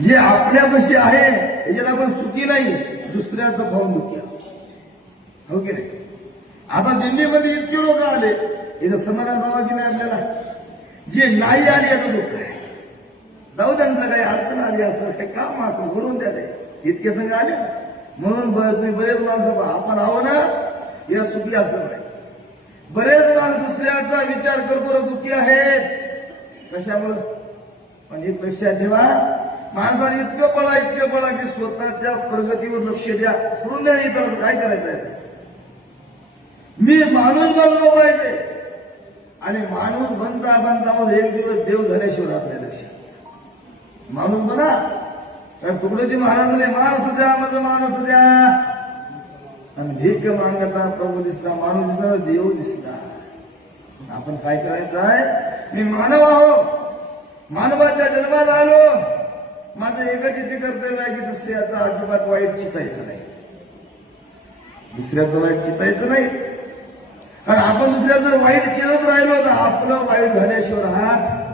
जे आपल्यापाशी आहे याच्यात आपण सुखी नाही, दुसऱ्याचं भाव दुखी हो की नाही. आता दिल्लीमध्ये इतके लोक आले, याचं समाधान व्हावं की नाही आपल्याला. जे नाही आले याचं दुःख आहे. जाऊ त्यांना काही अडचण आली असं काही काम असं सोडून द्या, ते इतके संघ आले म्हणून बरेच माणसं आपण आहो ना या सुखी असलं पाहिजे. बरेच माणसं दुसऱ्याचा विचार करून दुःखी आहेत. कशामुळं म्हणजे पेक्षा जेव्हा माणसाने इतकं पळा की स्वतःच्या प्रगतीवर लक्ष द्या, सोडून द्या. इतर काय करायचं आहे, मी माणूस बनलो पाहिजे. आणि माणूस बनता एक दिवस देव झाल्याशिवाय आपल्या लक्षात. माणूस बना, कारण तुकडोजी महाराज म्हणे माणूस द्या, माझं माणूस द्या. आणि भीक मागता प्रभू दिसता, माणूस दिसता, देव दिसता. आपण काय करायचं आहे, मी मानव आहो, मानवाच्या जन्मात आलो. माझं एकच इथे कर्तव्य आहे की दुसऱ्याचं अजिबात वाईट चितायचं नाही, दुसऱ्याचं वाईट चितायचं नाही. कारण आपण दुसऱ्याचं वाईट चिरत राहिलो तर आपलं वाईट झाल्याशिवाय राहत